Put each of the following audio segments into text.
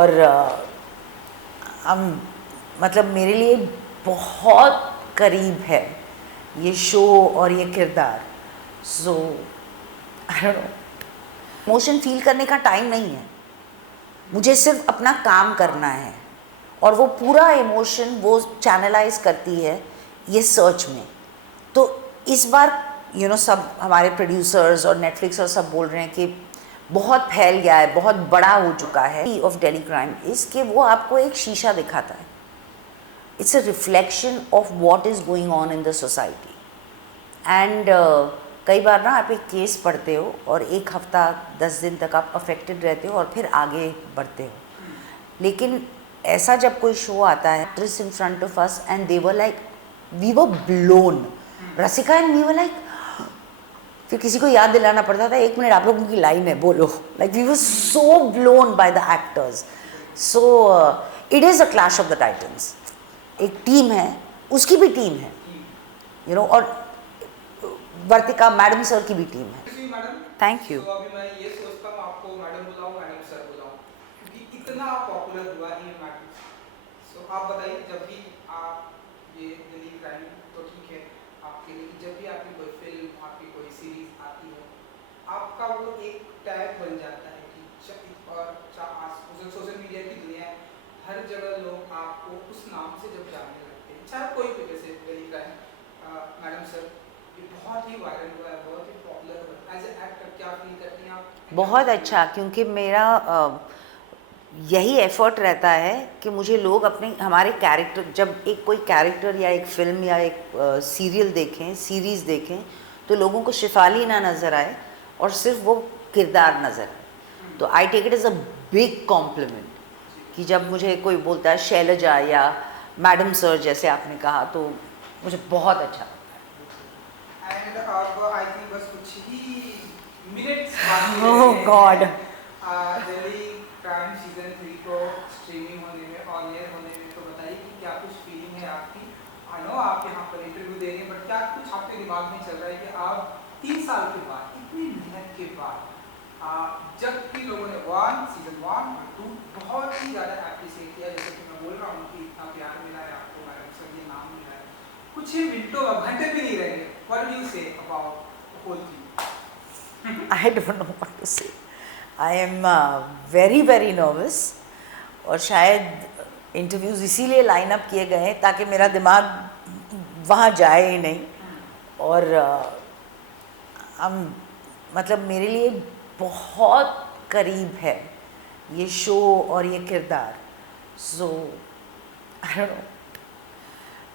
और हम मतलब मेरे लिए बहुत करीब है ये शो और ये किरदार। So I don't know, emotion feel करने का टाइम नहीं है, मुझे सिर्फ अपना काम करना है और वो पूरा इमोशन वो चैनलाइज करती है ये सर्च में। तो इस बार सब हमारे प्रोड्यूसर्स और नेटफ्लिक्स और सब बोल रहे हैं कि बहुत फैल गया है, बहुत बड़ा हो चुका है। ऑफ दिल्ली क्राइम इस कि वो आपको एक शीशा दिखाता है, it's a reflection of what is going on in the society. And कई बार ना आप एक केस पढ़ते हो और एक हफ्ता 10 दिन तक आप अफेक्टेड रहते हो और फिर आगे बढ़ते हो, लेकिन ऐसा जब कोई शो आता है actress in front of us and they were like we were blown, Rasika and we were like, फिर किसी को याद दिलाना पड़ता था 1 मिनट आप लोगों की लाइन है बोलो, like we were so blown by the actors. So it is a clash of the titans. एक टीम है, उसकी भी टीम है और वर्तिका मैडम सर की भी टीम है। Thank you. तो अभी मैं ये सोचता हूँ आपको मैडम बुलाऊं, मैडम सर बुलाऊं, क्योंकि इतना पॉपुलर हुआ ये मैडम। सो आप बताइए, जब भी आप ये दिल्ली क्राइम तो ठीक है आपके लिए, जब भी आपकी कोई फिल्म, आपकी कोई सीरीज आती है, आपका वो एक टैग बन जाता है कि और सोशल मीडिया की दुनिया है, हर जगह लोग आपको उस नाम से जब जानने लगते हैं, चाहे कोई भी, जैसे दिल्ली क्राइम मैडम सर ये बहुत ही वायरल हुआ है, बहुत ही पॉपुलर हुआ है। एज ए एक्टर क्या फील करती हैं आप? बहुत अच्छा, क्योंकि मेरा यही एफर्ट रहता है कि मुझे लोग अपने हमारे कैरेक्टर, जब एक कोई कैरेक्टर या एक फिल्म या एक सीरियल देखें, सीरीज़ देखें, तो लोगों को शिफाली ना नज़र आए और सिर्फ वो किरदार नज़र आए। तो I take it as a big compliment कि जब मुझे कोई बोलता है शैलजा या मैडम सर जैसे आपने कहा, तो मुझे बहुत अच्छा लगता है। एंड अब आई थिंक बस कुछ ही मिनट्स बाकी ओह गॉड, दिल्ली क्राइम सीजन 3 को स्ट्रीमिंग होने में, ऑन एयर होने में, तो बताइए कि क्या कुछ फीलिंग है आपकी? आई नो आप यहाँ पर इंटरव्यू दे रहे हैं, बट क्या कुछ आपके दिमाग में चल रहा है कि आप 3 साल के बाद, इतनी मेहनत के बाद, जब भी लोगों ने सीजन 1 और 2 बहुत ही ज़्यादा एप्रिशिएट किया, जैसे कि मैं बोल रहा हूँ कि इतना प्यार मिला है आपको, मैडम सर ये नाम मिला है, कुछ ही मिनटों में, घंटे भी नहीं रहेंगे, what do you say about the whole thing? I don't know what to say. I am very very nervous और शायद इंटरव्यूज़ इसीलिए लाइन अप किए गए हैं ताकि मेरा दिमाग वहाँ जाए ही नहीं। और हम मतलब मेरे लिए बहुत करीब है ये शो और ये किरदार। So I don't know,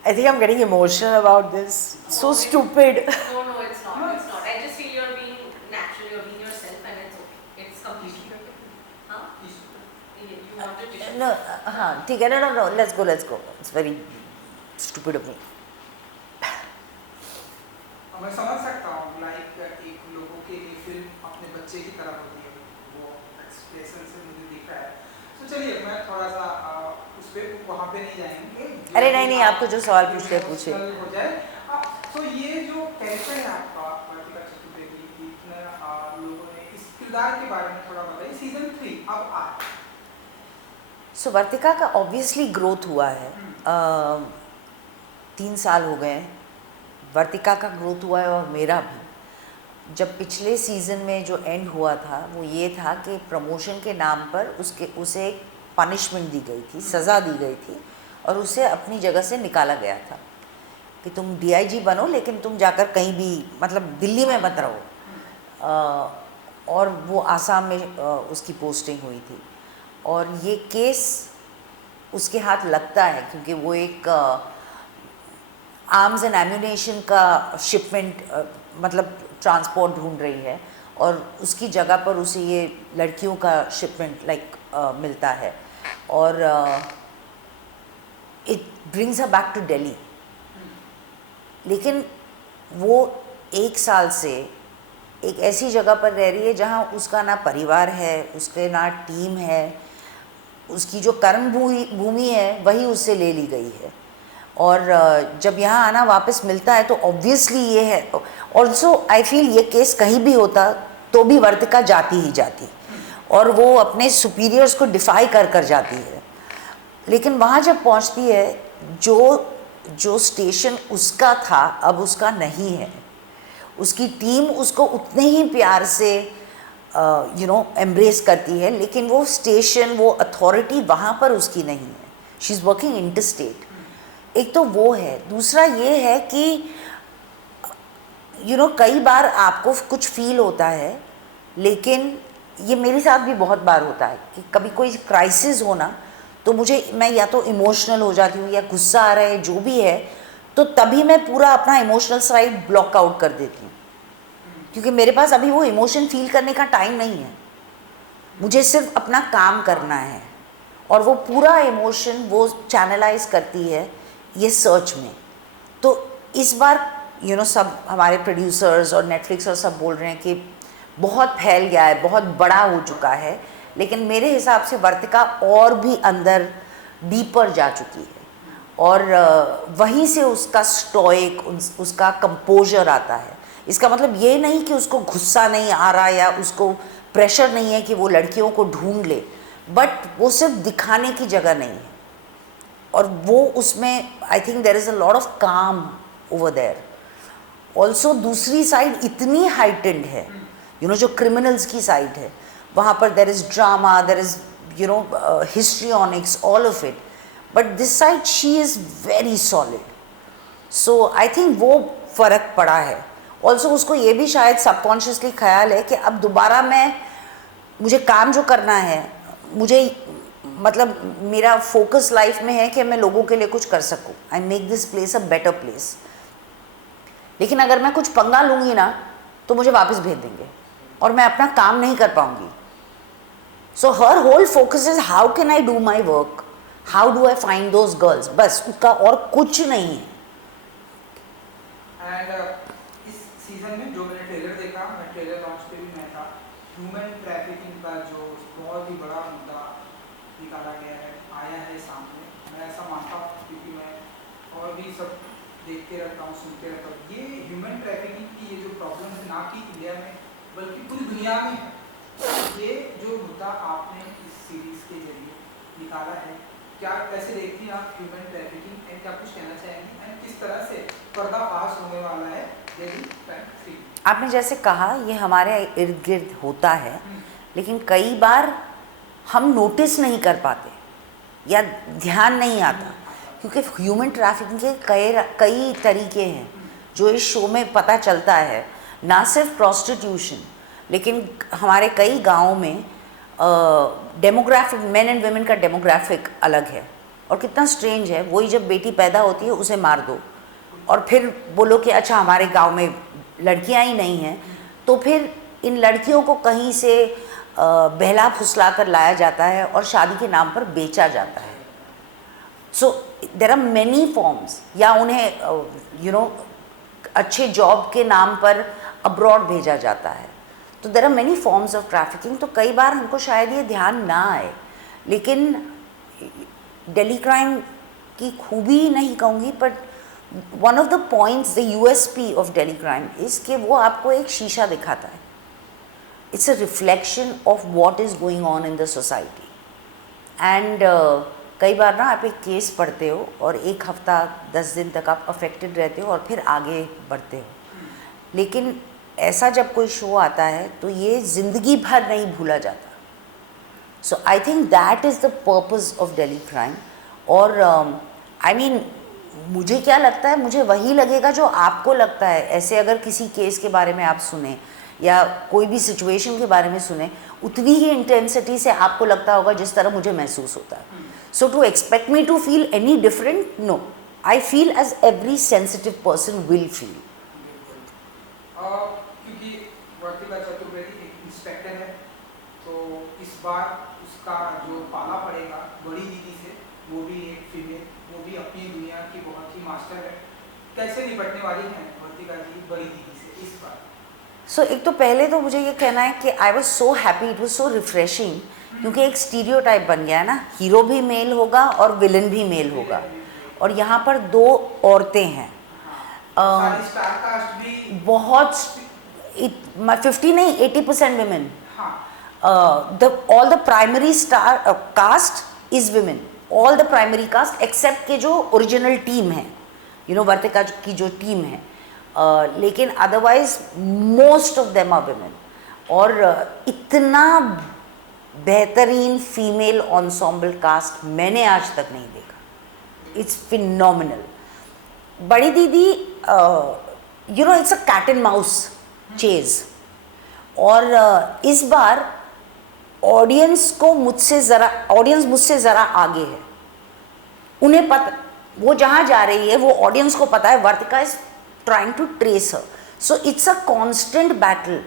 I think I'm getting emotional about this. So stupid. No, no, it's not. It's not. I just feel you're being natural. You're being yourself, and it's okay. It's completely okay. Huh? You wanted to. No, हाँ ठीक है, no, let's go. It's very stupid of me. मैं समझ सकता हूँ, like एक लोगों के लिए फिल्म अपने बच्चे की तरह होती है, वो एक्सप्रेशन से मुझे दिख रहा है। तो चलिए मैं थोड़ा सा उस पे वहाँ पे नहीं जाएंगे। अरे नहीं, आपको जो सवाल पूछते हैं पूछिए। हो जाए। तो ये जो कैरेक्टर है आपका वर्तिका चतुर्वेदी, इतना लोगों ने इस किरदार के बारे में थोड़ा बताइए। सीजन 3 अब आ, सो वर्तिका का ऑब्वियसली ग्रोथ हुआ है। 3 साल हो गए, वर्तिका का ग्रोथ हुआ है और मेरा भी। जब पिछले सीज़न में जो एंड हुआ था वो ये था कि प्रमोशन के नाम पर उसे एक पनिशमेंट दी गई थी, सज़ा दी गई थी और उसे अपनी जगह से निकाला गया था कि तुम DIG बनो, लेकिन तुम जाकर कहीं भी, मतलब दिल्ली में मत रहो। और वो आसाम में उसकी पोस्टिंग हुई थी और ये केस उसके हाथ लगता है क्योंकि वो एक आर्म्स एंड एम्यूनेशन का शिपमेंट, मतलब ट्रांसपोर्ट ढूंढ रही है और उसकी जगह पर उसे ये लड़कियों का शिपमेंट मिलता है और it brings her back to Delhi. लेकिन वो 1 साल से एक ऐसी जगह पर रह रही है जहाँ उसका ना परिवार है, उसके ना टीम है, उसकी जो कर्म भूमि है वही उससे ले ली गई है। और जब यहाँ आना वापस मिलता है तो ऑब्वियसली ये है। ऑल्सो आई फील ये केस कहीं भी होता तो भी वर्तिका जाती ही जाती और वो अपने सुपीरियर्स को डिफाई कर कर जाती है, लेकिन वहाँ जब पहुँचती है जो स्टेशन उसका था अब उसका नहीं है, उसकी टीम उसको उतने ही प्यार से एम्ब्रेस करती है, लेकिन वो स्टेशन, वो अथॉरिटी वहाँ पर उसकी नहीं है। She is working interstate. एक तो वो है, दूसरा ये है कि कई बार आपको कुछ फील होता है, लेकिन ये मेरे साथ भी बहुत बार होता है कि कभी कोई क्राइसिस हो ना, तो मैं या तो इमोशनल हो जाती हूँ या गुस्सा आ रहा है, जो भी है, तो तभी मैं पूरा अपना इमोशनल साइड ब्लॉक आउट कर देती हूँ, क्योंकि मेरे पास अभी वो इमोशन फील करने का टाइम नहीं है। मुझे सिर्फ अपना काम करना है, और वो पूरा इमोशन वो चैनलाइज करती है ये सर्च में। तो इस बार सब हमारे प्रोड्यूसर्स और नेटफ्लिक्स और सब बोल रहे हैं कि बहुत फैल गया है, बहुत बड़ा हो चुका है, लेकिन मेरे हिसाब से वर्तिका और भी अंदर डीपर जा चुकी है, और वहीं से उसका स्टोइक, उसका कंपोजर आता है। इसका मतलब ये नहीं कि उसको गुस्सा नहीं आ रहा या उसको प्रेशर नहीं है कि वो लड़कियों को ढूंढ ले, बट वो सिर्फ दिखाने की जगह नहीं है, और वो उसमें I think there is a lot of काम ओवर देयर। ऑल्सो दूसरी साइड इतनी हाइटेंड है, जो क्रिमिनल्स की साइड है, वहाँ पर there is drama, there is histrionics, all of it, but this side she is very solid. So I think वो फ़र्क पड़ा है। ऑल्सो उसको ये भी शायद सबकॉन्शियसली ख्याल है कि अब दोबारा मुझे काम जो करना है, मतलब मेरा फोकस लाइफ में है कि मैं लोगों के लिए कुछ कर सकूं, I make this place a better place. लेकिन अगर मैं कुछ पंगा लूँगी ना, तो मुझे वापस भेज देंगे और मैं अपना काम नहीं कर पाऊँगी। So her whole focus is how can I do my work, how do I find those girls, बस उसका और कुछ नहीं है। एंड इस सीजन में जो मैंने ट्रेलर देखा, मैं ट्रेलर लॉन्च पे भी मैं था, ह्यूमन ट्रैफिकिंग का जो बहुत ही बड़ा मुद्दा निकाला गया है, आया है सामने। मैं ऐसा मानता हूँ, क्योंकि मैं और भी सब देखते रहता हूँ, सुनते रहता हूँ। ये ह्यूमन ट्रैफिकिंग की ये जो प्रॉब्लम है, ना कि इंडिया में बल्कि पूरी दुनिया में है। ये जो मुद्दा आपने इस सीरीज के जरिए निकाला है, क्या कैसे देखती हैं आप ह्यूमन ट्रैफिकिंग, एंड क्या कुछ कहना चाहेंगी, एंड किस तरह से पर्दाफाश होने वाला है डेली क्राइम 3? आपने जैसे कहा, ये हमारे इर्द गिर्द होता है, लेकिन कई बार हम नोटिस नहीं कर पाते या ध्यान नहीं आता, क्योंकि ह्यूमन ट्रैफिकिंग के कई तरीके हैं जो इस शो में पता चलता है। ना सिर्फ प्रोस्टिट्यूशन, लेकिन हमारे कई गाँव में डेमोग्राफिक, मेन एंड वुमेन का डेमोग्राफिक अलग है। और कितना स्ट्रेंज है, वही जब बेटी पैदा होती है उसे मार दो, और फिर बोलो कि अच्छा हमारे गांव में लड़कियां ही नहीं हैं, तो फिर इन लड़कियों को कहीं से बहला फुसला कर लाया जाता है और शादी के नाम पर बेचा जाता है। So there are many forms, या उन्हें अच्छे जॉब के नाम पर अब्रॉड भेजा जाता है। तो there are many forms of trafficking. तो कई बार हमको शायद ये ध्यान ना आए, लेकिन दिल्ली क्राइम की खूबी नहीं कहूँगी, but one of the points, the USP of Delhi crime is कि वो आपको एक शीशा दिखाता है। It's a reflection of what is going on in the society. And कई बार ना आप एक केस पढ़ते हो और एक हफ्ता 10 दिन तक आप अफेक्टेड रहते हो और फिर आगे बढ़ते हो, लेकिन ऐसा जब कोई शो आता है तो ये ज़िंदगी भर नहीं भूला जाता। So I think that is the purpose of Delhi Crime. और आई मीन मुझे क्या लगता है, मुझे वही लगेगा जो आपको लगता है। ऐसे अगर किसी केस के बारे में आप सुने या कोई भी सिचुएशन के बारे में सुने, उतनी ही इंटेंसिटी से आपको लगता होगा जिस तरह मुझे महसूस होता है। So to expect me to feel any different, no, I feel as every sensitive person will feel. क्योंकि वर्तिका चतुर्वेदी एक इंस्पेक्टर है, तो इस बार उसका जो पाला पड़ेगा बड़ी दीदी से, वो भी एक फीमेल, वो भी अपनी दुनिया की बहुत ही मास्टर है। कैसे निपटने वाली हैं वर्तिका जी बड़ी दीदी से इस बार? सो एक तो पहले तो मुझे ये कहना है कि आई was so happy, it was so refreshing, क्योंकि एक स्टीरियोटाइप बन गया है ना, हीरो भी मेल होगा और विलन भी मेल होगा, और यहाँ पर 2 औरतें हैं। स्टार कास्ट भी बहुत 50 नहीं 80% women. All the primary star cast is women, all the primary cast except के जो ओरिजिनल टीम है, यू नो वर्तिका की जो टीम है, लेकिन otherwise most of them are women. और इतना बेहतरीन फीमेल ensemble कास्ट मैंने आज तक नहीं देखा। It's phenomenal. बड़ी दीदी you know it's a cat and mouse chase, और इस बार ऑडियंस मुझसे ज़रा आगे है। उन्हें पता वो जहाँ जा रही है, वो ऑडियंस को पता है Vartika is trying to trace her, so it's a constant battle.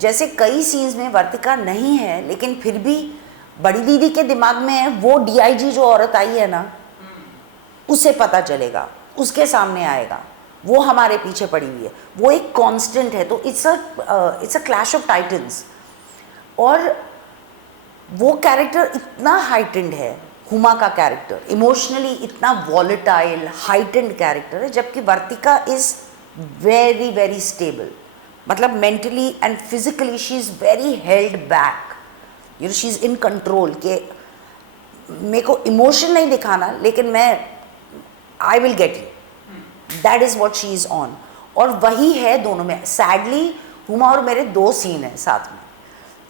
जैसे कई सीन्स में वर्तिका नहीं है, लेकिन फिर भी बड़ी दीदी के दिमाग में है, वो डीआईजी जो औरत आई है ना, उसे पता चलेगा, उसके सामने आएगा, वो हमारे पीछे पड़ी हुई है, वो एक कांस्टेंट है। तो it's a clash of titans. और वो कैरेक्टर इतना हाइटेंड है, हुमा का कैरेक्टर इमोशनली इतना वॉलेटाइल हाइटेंड कैरेक्टर है, जबकि वर्तिका इज वेरी वेरी स्टेबल, मतलब mentally and physically she is very held back, you know she is in control. के मेरे को इमोशन नहीं दिखाना, लेकिन मैं I will get you, that is what she is on. और वही है दोनों में। सैडली हुमा और मेरे 2 सीन हैं साथ में,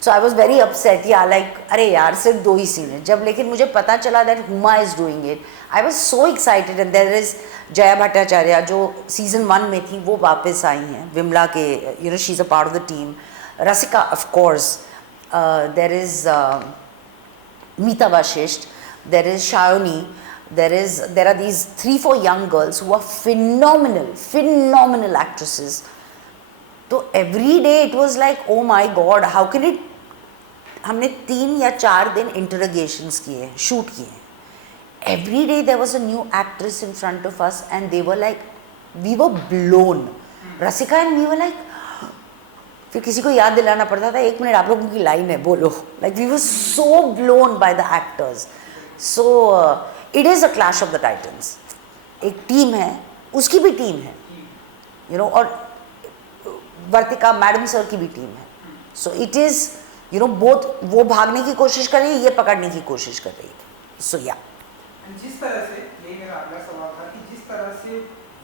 सो आई वॉज वेरी अपसेट, या लाइक अरे यार सिर्फ 2 ही सीन है। जब लेकिन मुझे पता चला that Huma is doing it, I was so excited. And there is Jaya Bhattacharya जो सीज़न 1 में थी, वो वापस आई हैं विमला के, you know she is a part of the team. Rasika of course, there is Mita Vashishth, there is Shayoni, there are these 3-4 young girls who are phenomenal actresses. तो every day it was like oh my god, how can it, हमने 3 या 4 दिन इंटरोगेशंस किए, shoot किए। Every day there was a new actress in front of us and they were like, we were blown. Rasika and we were like, फिर किसी को याद दिलाना पड़ता था, 1 मिनट आप लोगों की लाइन है बोलो, like we were so blown by the actors. So it is a clash of the titans. एक टीम है, उसकी भी टीम है, you know, और वर्तिका मैडम सर की भी टीम है। सो it is you know both, वो भागने की कोशिश कर रही है, ये पकड़ने की कोशिश कर रही है। सो या जिस तरह से, ये मेरा अगला सवाल था कि जिस तरह से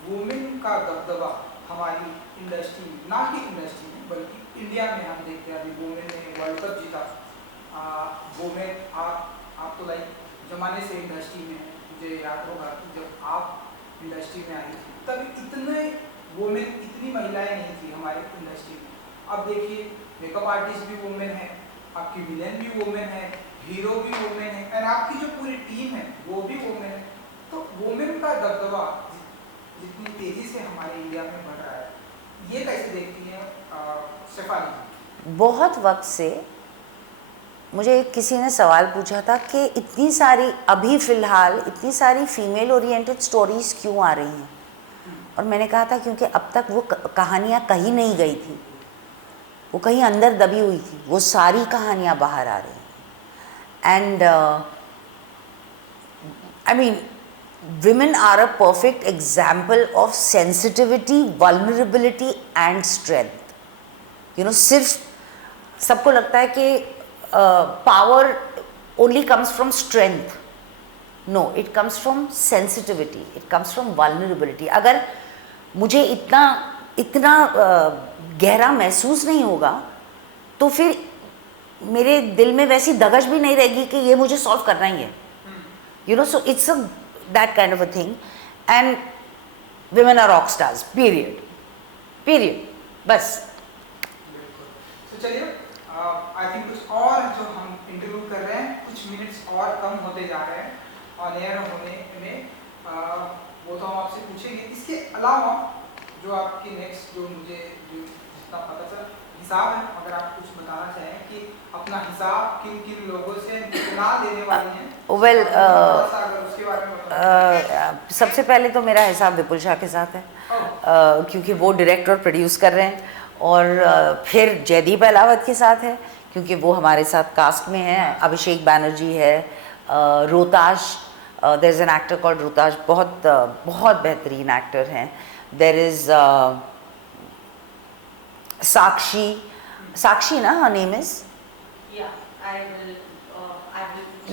वुमेन का दबदबा हमारी इंडस्ट्री, ना कि इंडस्ट्री में बल्कि इंडिया में हम देखते हैं, अभी वुमेन ने वर्ल्ड कप जीता। वुमेन आप तो लाइक जमाने से इंडस्ट्री में, मुझे याद होगा कि जब आप इंडस्ट्री में आई थी तब इतने वुमेन, इतनी महिलाएं नहीं थी हमारे इंडस्ट्री में। अब देखिए मेकअप आर्टिस्ट भी वुमेन है, आपकी विलेन भी वुमेन है, हीरो भी वुमेन है, और आपकी जो पूरी टीम है वो भी वुमेन है। तो वुमेन का दबदबा जितनी तेजी से हमारे इंडिया में बढ़ रहा है, ये कैसे देखती हैं शेफाली? बहुत वक्त से मुझे किसी ने सवाल पूछा था कि इतनी सारी, अभी फ़िलहाल इतनी सारी फीमेल ओरिएंटेड स्टोरीज़ क्यों आ रही हैं, और मैंने कहा था क्योंकि अब तक वो कहानियाँ कहीं नहीं गई थी, वो कहीं अंदर दबी हुई थी, वो सारी कहानियाँ बाहर आ रही हैं। And I mean women are a perfect example of sensitivity, vulnerability and strength. You know, सिर्फ सबको लगता है कि power only comes from strength. No, it comes from sensitivity, it comes from vulnerability. अगर मुझे इतना गहरा महसूस नहीं होगा तो फिर मेरे दिल में वैसी दगश भी नहीं रहेगी कि ये मुझे सॉल्व करना ही है। You know, so it's that kind of a thing, and women are rock stars, period, बस। तो चलिए, आई थिंक कुछ और जो हम इंटरव्यू कर रहे हैं, कुछ मिनट्स और कम होते जा रहे हैं ऑन एयर होने में, वो तो हम आपसे पूछेंगे। इसके अलावा जो आपकी नेक्स्ट, जो मुझे जो जितना पता चला हिसाब है, अगर आप कुछ बताना चाहें कि अपना हिसाब किन किन लोगों से कितना देने वाली हैं? वेल, उसके बारे में सबसे पहले तो मेरा हिसाब विपुल शाह के साथ है, क्योंकि वो डायरेक्टर और प्रोड्यूस कर रहे हैं, और फिर जयदीप अहलावत के साथ है क्योंकि वो हमारे साथ कास्ट में है, अभिषेक बैनर्जी है, Rohtash, there is an actor called Rohtash, बहुत बेहतरीन एक्टर हैं। देयर इज़ साक्षी ना, her name is, I will.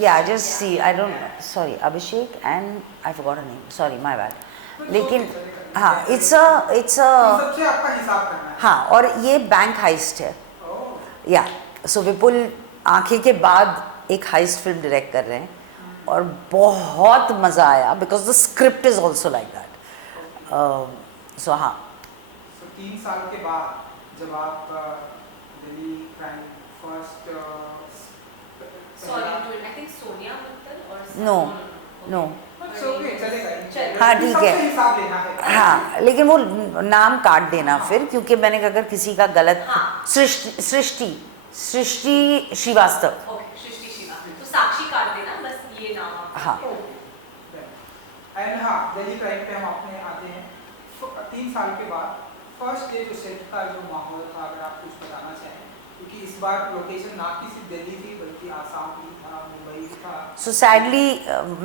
Yeah, just see. I don't know. Sorry, Abhishek and I forgot her name. Sorry, my bad. लेकिन हाँ, it's a सबसे आपका हिसाब करना है। हाँ, और ये बैंक हाइस्ट है। ओह, या सो विपुल आंखें के बाद एक हाइस्ट फिल्म डायरेक्ट कर रहे हैं और बहुत मज़ा आया because the script is also like that. So हाँ, so 3 साल के बाद जब आप Delhi Crime first Sorry to it. I think Sonia Mittal or No, okay. no. It's okay, चलेगा। चलेगा। हाँ, ठीक है। सबसे हिसाब लेना है। हाँ, लेकिन वो नाम काट देना फिर, क्योंकि मैंने अगर किसी का गलत हाँ। सृष्टि श्रीवास्तव। Okay, सृष्टि शिवा। तो साक्षी काट देना, बस ये नाम आप। हाँ। एंड हाँ, दिल्ली क्राइम पे हम अपने आते हैं। 3 साल के बाद फर्स्ट डे जो सेट का जो माहौल था, अगर आप कुछ बताना चाहें, क्योंकि इस बार लोकेशन ना कि सिर्फ दिल्ली थी बल्कि आसाम भी था, मुंबई भी था। सो सैडली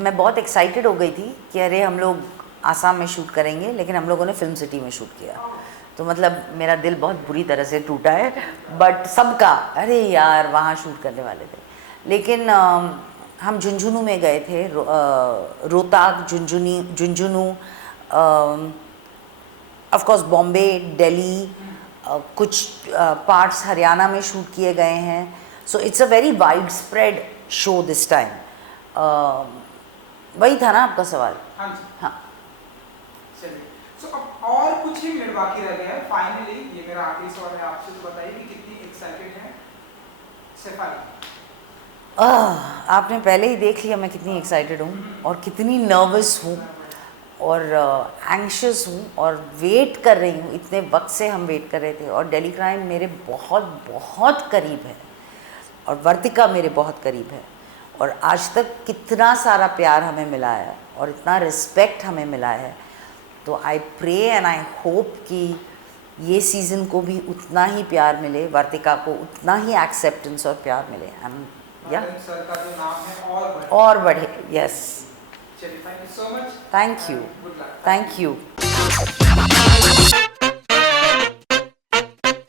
मैं बहुत एक्साइटेड हो गई थी कि अरे हम लोग आसाम में शूट करेंगे, लेकिन हम लोगों ने फिल्म सिटी में शूट किया। तो मतलब मेरा दिल बहुत बुरी तरह से टूटा है, बट सबका अरे यार वहाँ शूट करने वाले थे। लेकिन हम झुंझुनू में गए थे, रोहतक, झुंझुनू, ऑफ कोर्स बॉम्बे, दिल्ली, कुछ पार्ट्स हरियाणा में शूट किए गए हैं। सो it's a very wide spread show this time. वही था ना आपका सवाल? हाँ जी, हाँ। चलिए। सो अब और कुछ ही मिनट बाकी रह गए हैं। फाइनली ये मेरा आखिरी सवाल है आपसे, तो बताइए कि कितनी एक्साइटेड हैं शेफाली? आपने पहले ही देख लिया मैं कितनी एक्साइटेड हूँ और कितनी नर्वस हूँ और एंग्शियस हूँ और वेट कर रही हूँ। इतने वक्त से हम वेट कर रहे थे और दिल्ली क्राइम मेरे बहुत बहुत करीब है और वर्तिका मेरे बहुत करीब है और आज तक कितना सारा प्यार हमें मिला है और इतना रिस्पेक्ट हमें मिला है। तो I pray and I hope कि ये सीज़न को भी उतना ही प्यार मिले, वर्तिका को उतना ही एक्सेप्टेंस और प्यार मिले। या सर का जो नाम है और बढ़े। यस, चलिए, thank you so much. Thank you, good luck. Thank you.